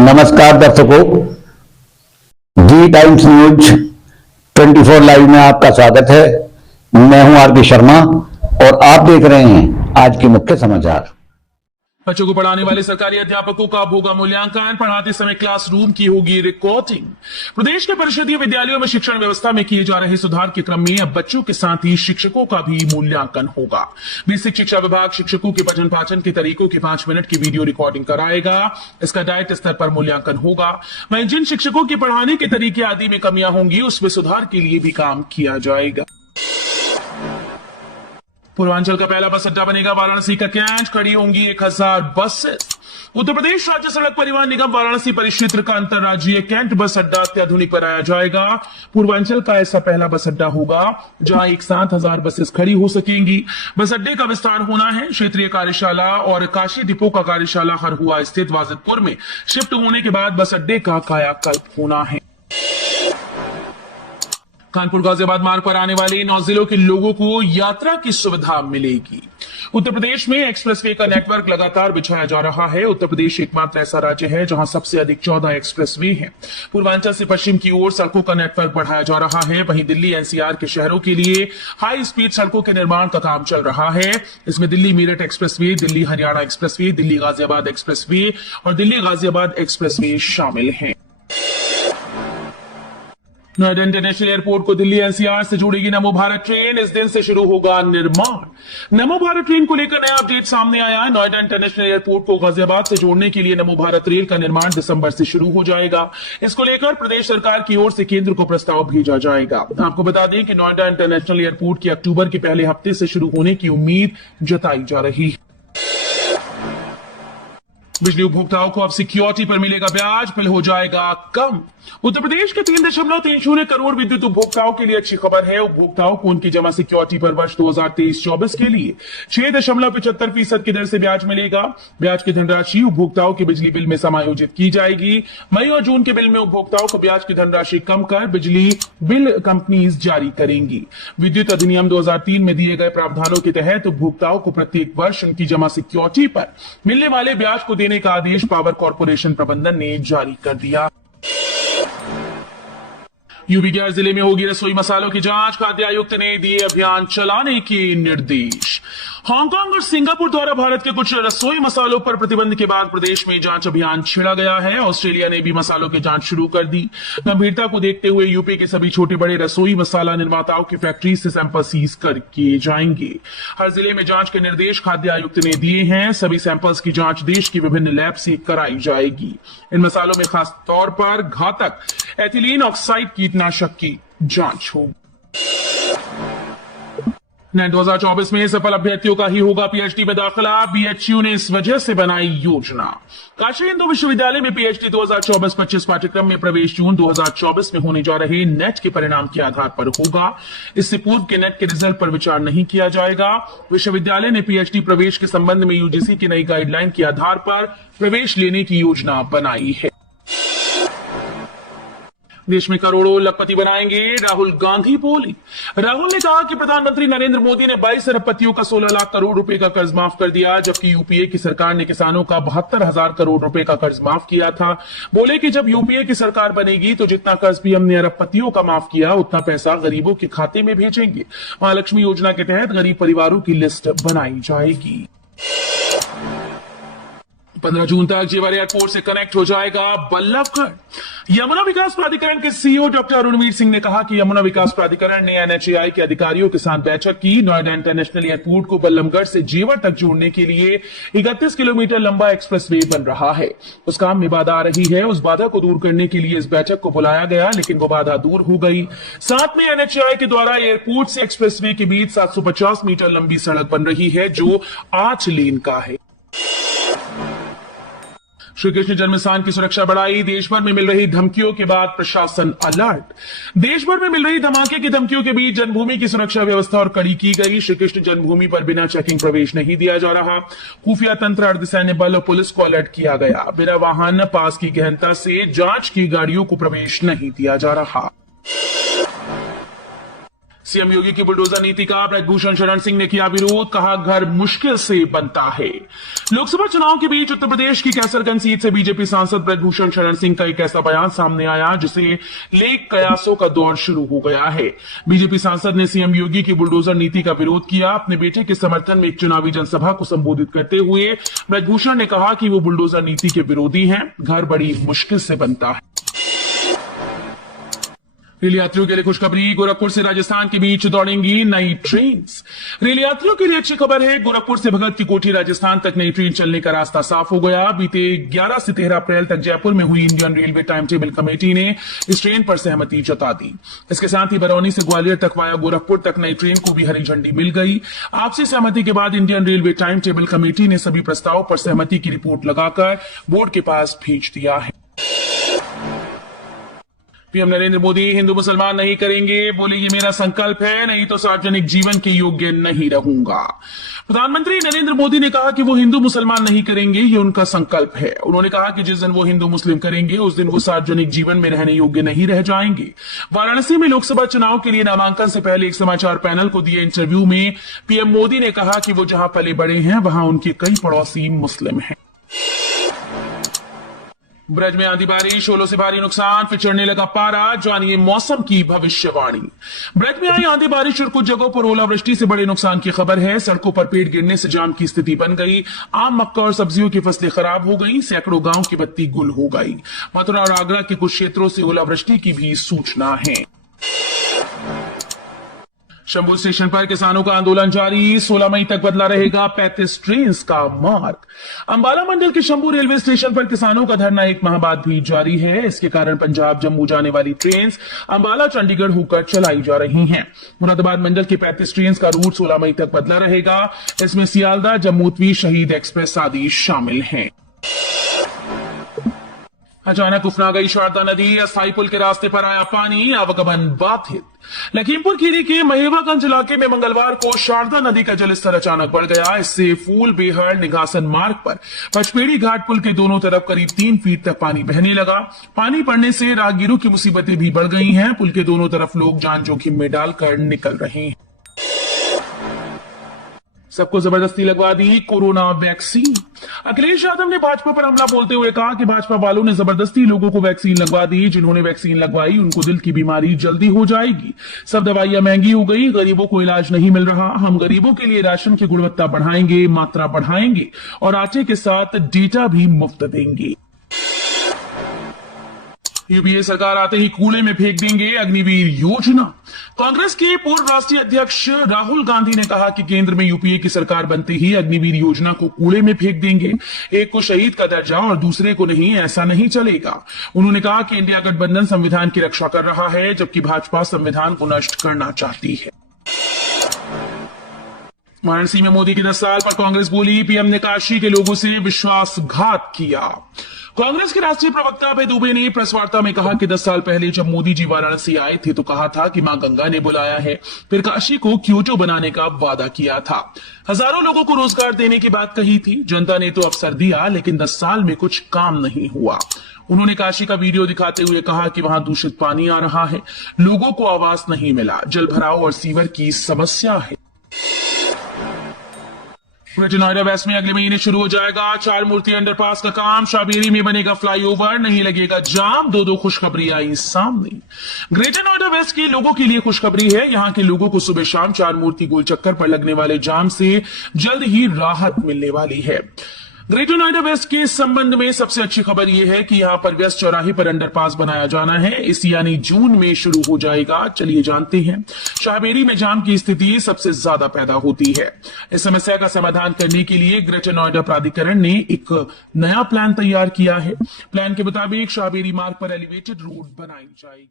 नमस्कार दर्शकों, जी times news 24 live में आपका स्वागत है। मैं हूं आर के शर्मा और आप देख रहे हैं आज के मुख्य समाचार। बच्चों को पढ़ाने वाले सरकारी अध्यापकों का होगा मूल्यांकन, पढ़ाते समय क्लासरूम की होगी रिकॉर्डिंग। प्रदेश के परिषदीय विद्यालयों में शिक्षण व्यवस्था में किए जा रहे सुधार के क्रम में अब बच्चों के साथ ही शिक्षकों का भी मूल्यांकन होगा। बेसिक शिक्षा विभाग शिक्षकों के पठन पाठन के तरीकों की 5 मिनट की वीडियो रिकॉर्डिंग कराएगा। इसका डाइट स्तर पर मूल्यांकन होगा। वहीं जिन शिक्षकों के पढ़ाने के तरीके आदि में कमियां होंगी उसमें सुधार के लिए भी काम किया जाएगा। पूर्वांचल का पहला बस अड्डा बनेगा वाराणसी का कैंट, खड़ी होंगी 1000 बसेस। उत्तर प्रदेश राज्य सड़क परिवहन निगम वाराणसी परिक्षेत्र का अंतरराज्यीय कैंट बस अड्डा अत्याधुनिक बनाया जाएगा। पूर्वांचल का ऐसा पहला बस अड्डा होगा जहां एक साथ 1000 बसेस खड़ी हो सकेंगी। बस अड्डे का विस्तार होना है। क्षेत्रीय कार्यशाला और काशी डिपो का कार्यशाला हरहुआ स्थित वाजिदपुर में शिफ्ट होने के बाद बस अड्डे का कायाकल्प होना है। कानपुर गाजियाबाद मार्ग पर आने वाले 9 जिलों के लोगों को यात्रा की सुविधा मिलेगी। उत्तर प्रदेश में एक्सप्रेसवे का नेटवर्क लगातार बिछाया जा रहा है। उत्तर प्रदेश एकमात्र ऐसा राज्य है जहां सबसे अधिक 14 एक्सप्रेसवे हैं। पूर्वांचल से पश्चिम की ओर सड़कों का नेटवर्क बढ़ाया जा रहा है। वहीं दिल्ली एनसीआर के शहरों के लिए हाई स्पीड सड़कों के निर्माण का काम चल रहा है। इसमें Delhi Meerut expressway, Delhi Haryana expressway, Delhi Ghaziabad expressway और दिल्ली गाजियाबाद एक्सप्रेसवे शामिल हैं। नोएडा इंटरनेशनल एयरपोर्ट को दिल्ली एनसीआर से जोड़ेगी नमो भारत ट्रेन। इस दिन से शुरू होगा निर्माण। नमो भारत ट्रेन को लेकर नया अपडेट सामने आया है। नोएडा इंटरनेशनल एयरपोर्ट को गाजियाबाद से जोड़ने के लिए नमो भारत रेल का निर्माण दिसंबर से शुरू हो जाएगा। इसको लेकर प्रदेश सरकार की ओर से केंद्र को प्रस्ताव भेजा जाएगा। आपको बता दें कि नोएडा इंटरनेशनल एयरपोर्ट की अक्टूबर के पहले हफ्ते से शुरू होने की उम्मीद जताई जा रही है। बिजली उपभोक्ताओं को अब सिक्योरिटी पर मिलेगा ब्याज, बिल हो जाएगा कम। उत्तर प्रदेश के 3.30 करोड़ विद्युत उपभोक्ताओं के लिए अच्छी खबर है। उपभोक्ताओं को उनकी जमा सिक्योरिटी पर वर्ष 2023-24 के लिए 6.75% की दर से ब्याज मिलेगा। ब्याज की धनराशि उपभोक्ताओं के बिजली बिल में समायोजित की जाएगी। मई और जून के बिल में उपभोक्ताओं को ब्याज की धनराशि कम कर बिजली बिल कंपनीज जारी करेंगी। विद्युत अधिनियम 2003 में दिए गए प्रावधानों के तहत उपभोक्ताओं को प्रत्येक वर्ष उनकी जमा सिक्योरिटी पर मिलने वाले ब्याज को देने का आदेश पावर कॉर्पोरेशन प्रबंधन ने जारी कर दिया। यूपी के हर जिले में होगी रसोई मसालों की जांच। खाद्य आयुक्त ने दिए अभियान चलाने के निर्देश। हांगकांग और सिंगापुर द्वारा भारत के कुछ रसोई मसालों पर प्रतिबंध के बाद प्रदेश में जांच अभियान छेड़ा गया है। ऑस्ट्रेलिया ने भी मसालों की जांच शुरू कर दी। गंभीरता को देखते हुए यूपी के सभी छोटे बड़े रसोई मसाला निर्माताओं की फैक्ट्री से सैंपल सीज कर किए जाएंगे। हर जिले में जांच के निर्देश खाद्य आयुक्त ने दिए हैं। सभी सैंपल्स की जांच देश की विभिन्न लैब से कराई जाएगी। इन मसालों में खास तौर पर घातक एथिलीन ऑक्साइड कीटनाशक की जांच होगी। नेट 2024 में सफल अभ्यर्थियों का ही होगा पीएचडी में दाखिला। बीएचयू ने इस वजह से बनाई योजना। काशी हिंदू विश्वविद्यालय में पीएचडी 2024-25 पाठ्यक्रम में प्रवेश जून 2024 में होने जा रहे नेट के परिणाम के आधार पर होगा। इससे पूर्व के नेट के रिजल्ट पर विचार नहीं किया जाएगा। विश्वविद्यालय ने पीएचडी प्रवेश के संबंध में यूजीसी की नई गाइडलाइन के आधार पर प्रवेश लेने की योजना बनाई है। देश में करोड़ों लखपति बनाएंगे, राहुल गांधी बोले। राहुल ने कहा कि प्रधानमंत्री नरेंद्र मोदी ने 22 अरबपतियों का 16 लाख करोड़ रुपए का कर्ज माफ कर दिया, जबकि यूपीए की सरकार ने किसानों का 72,000 करोड़ रुपए का कर्ज माफ किया था। बोले कि जब यूपीए की सरकार बनेगी तो जितना कर्ज भी हमने अरबपतियों का माफ किया उतना पैसा गरीबों के खाते में भेजेंगे। महालक्ष्मी योजना के तहत गरीब परिवारों की लिस्ट बनाई जाएगी। 15 जून तक जेवर एयरपोर्ट से कनेक्ट हो जाएगा बल्लभगढ़। यमुना विकास प्राधिकरण के सीईओ डॉक्टर अरुणवीर सिंह ने कहा कि यमुना विकास प्राधिकरण ने एनएचएआई के अधिकारियों के साथ बैठक की। नोएडा इंटरनेशनल एयरपोर्ट को बल्लभगढ़ से जेवर तक जोड़ने के लिए 31 किलोमीटर लंबा एक्सप्रेसवे बन रहा है। उस काम में बाधा आ रही है। उस बाधा को दूर करने के लिए इस बैठक को बुलाया गया, लेकिन वो बाधा दूर हो गई। साथ में एनएचएआई के द्वारा एयरपोर्ट से एक्सप्रेसवे के बीच 750 मीटर लंबी सड़क बन रही है जो 8 लेन का है। श्री कृष्ण जन्मस्थान की सुरक्षा बढ़ाई। देश भर में मिल रही धमकियों के बाद प्रशासन अलर्ट। देश भर में मिल रही धमाके की धमकियों के बीच जन्मभूमि की सुरक्षा व्यवस्था और कड़ी की गई। श्री कृष्ण जन्मभूमि पर बिना चेकिंग प्रवेश नहीं दिया जा रहा। खुफिया तंत्र, अर्धसैन्य बल और पुलिस को अलर्ट किया गया। बिना वाहन पास की गहनता से जांच की गाड़ियों को प्रवेश नहीं दिया जा रहा। सीएम योगी की बुलडोजर नीति का ब्रजभूषण शरण सिंह ने किया विरोध, कहा घर मुश्किल से बनता है। लोकसभा चुनाव के बीच उत्तर प्रदेश की कैसरगंज सीट से बीजेपी सांसद ब्रजभूषण शरण सिंह का एक ऐसा बयान सामने आया जिसे लेक कयासों का दौर शुरू हो गया है। बीजेपी सांसद ने सीएम योगी की बुलडोजर नीति का विरोध किया। अपने बेटे के समर्थन में एक चुनावी जनसभा को संबोधित करते हुए ब्रजभूषण ने कहा कि वो बुलडोजर नीति के विरोधी हैं, घर बड़ी मुश्किल से बनता है। रेल यात्रियों के लिए खुशखबरी, गोरखपुर से राजस्थान के बीच दौड़ेंगी नई ट्रेन। रेल यात्रियों के लिए अच्छी खबर है, गोरखपुर से भगत की कोठी राजस्थान तक नई ट्रेन चलने का रास्ता साफ हो गया। बीते 11 से 13 अप्रैल तक जयपुर में हुई Indian railway time table committee ने इस ट्रेन पर सहमति जता दी। इसके साथ ही बरौनी से ग्वालियर तक वाया गोरखपुर तक नई ट्रेन को भी हरी झंडी मिल गई। आपसी सहमति के बाद Indian railway time table committee ने सभी प्रस्तावों पर सहमति की रिपोर्ट लगाकर बोर्ड के पास भेज दिया है। पीएम नरेंद्र मोदी हिंदू मुसलमान नहीं करेंगे, बोले ये मेरा संकल्प है, नहीं तो सार्वजनिक जीवन के योग्य नहीं रहूंगा। प्रधानमंत्री नरेंद्र मोदी ने कहा कि वो हिंदू मुसलमान नहीं करेंगे, ये उनका संकल्प है। उन्होंने कहा कि जिस दिन वो हिंदू मुस्लिम करेंगे उस दिन वो सार्वजनिक जीवन में रहने योग्य नहीं रह जाएंगे। वाराणसी में लोकसभा चुनाव के लिए नामांकन से पहले एक समाचार पैनल को दिए इंटरव्यू में पीएम मोदी ने कहा कि वो जहां पले बड़े हैं वहां उनके कई पड़ोसी मुस्लिम हैं। ब्रज में आंधी बारिश, ओलों से भारी नुकसान, फिर चढ़ने लगा पारा, जानिए मौसम की भविष्यवाणी। ब्रज में आई आंधी बारिश और कुछ जगहों पर ओलावृष्टि से बड़े नुकसान की खबर है। सड़कों पर पेड़ गिरने से जाम की स्थिति बन गई, आम, मक्का और सब्जियों की फसलें खराब हो गई, सैकड़ों गांव की बत्ती गुल हो गई। मथुरा और आगरा के कुछ क्षेत्रों से ओलावृष्टि की भी सूचना है। शंभू स्टेशन पर किसानों का आंदोलन जारी, 16 मई तक बदला रहेगा 35 ट्रेन का मार्ग। अंबाला मंडल के शंभू रेलवे स्टेशन पर किसानों का धरना एक माह बाद भी जारी है। इसके कारण पंजाब जम्मू जाने वाली ट्रेन अंबाला चंडीगढ़ होकर चलाई जा रही हैं। मुरादाबाद मंडल के 35 ट्रेन का रूट 16 मई तक बदला रहेगा। इसमें सियालदा, जम्मूतवी, शहीद एक्सप्रेस आदि शामिल हैं। अचानक उफना गई शारदा नदी, अस्थायी पुल के रास्ते पर आया पानी, आवागमन बाधित। लखीमपुर खीरी के महेवागंज इलाके में मंगलवार को शारदा नदी का जलस्तर अचानक बढ़ गया। इससे फूल बेहड़ निघासन मार्ग पर पचपेड़ी घाट पुल के दोनों तरफ करीब 3 फीट तक पानी बहने लगा। पानी पड़ने से राहगीरों की मुसीबतें भी बढ़ गई हैं। पुल के दोनों तरफ लोग जान जोखिम में डालकर निकल रहे हैं। सबको जबरदस्ती लगवा दी कोरोना वैक्सीन। अखिलेश यादव ने भाजपा पर हमला बोलते हुए कहा कि भाजपा वालों ने जबरदस्ती लोगों को वैक्सीन लगवा दी। जिन्होंने वैक्सीन लगवाई उनको दिल की बीमारी जल्दी हो जाएगी। सब दवाइयां महंगी हो गई, गरीबों को इलाज नहीं मिल रहा। हम गरीबों के लिए राशन की गुणवत्ता बढ़ाएंगे, मात्रा बढ़ाएंगे और आटे के साथ डेटा भी मुफ्त देंगे। यूपीए सरकार आते ही कूड़े में फेंक देंगे अग्निवीर योजना। कांग्रेस के पूर्व राष्ट्रीय अध्यक्ष राहुल गांधी ने कहा कि केंद्र में यूपीए की सरकार बनते ही अग्निवीर योजना को कूड़े में फेंक देंगे। एक को शहीद का दर्जा और दूसरे को नहीं, ऐसा नहीं चलेगा। उन्होंने कहा कि इंडिया गठबंधन संविधान की रक्षा कर रहा है, जबकि भाजपा संविधान को नष्ट करना चाहती है। वाराणसी में मोदी के 10 साल पर कांग्रेस बोली, पीएम ने काशी के लोगों से विश्वासघात किया। कांग्रेस के राष्ट्रीय प्रवक्ता अभय दुबे ने प्रेस वार्ता में कहा कि 10 साल पहले जब मोदी जी वाराणसी आए थे तो कहा था कि मां गंगा ने बुलाया है, फिर काशी को क्योटो बनाने का वादा किया था। हजारों लोगों को रोजगार देने की बात कही थी। जनता ने तो अवसर दिया, लेकिन 10 साल में कुछ काम नहीं हुआ। उन्होंने काशी का वीडियो दिखाते हुए कहा कि वहां दूषित पानी आ रहा है, लोगों को आवास नहीं मिला, जल भराव और सीवर की समस्या है। ग्रेटर नोएडा वेस्ट में अगले महीने शुरू हो जाएगा 4 मूर्ति अंडरपास का काम। शाबेरी में बनेगा फ्लाईओवर, नहीं लगेगा जाम। 2 खुशखबरी आई सामने। ग्रेटर नोएडा वेस्ट के लोगों के लिए खुशखबरी है। यहां के लोगों को सुबह शाम 4 मूर्ति गोल चक्कर पर लगने वाले जाम से जल्द ही राहत मिलने वाली है। ग्रेटर नोएडा वेस्ट के संबंध में सबसे अच्छी खबर यह है कि यहां पर वेस्ट चौराहे पर अंडरपास बनाया जाना है। इस यानी जून में शुरू हो जाएगा। चलिए जानते हैं। शाहबेरी में जाम की स्थिति सबसे ज्यादा पैदा होती है। इस समस्या का समाधान करने के लिए ग्रेटर नोएडा प्राधिकरण ने एक नया प्लान तैयार किया है। प्लान के मुताबिक शाहबेरी मार्ग पर एलिवेटेड रोड बनाई जाएगी।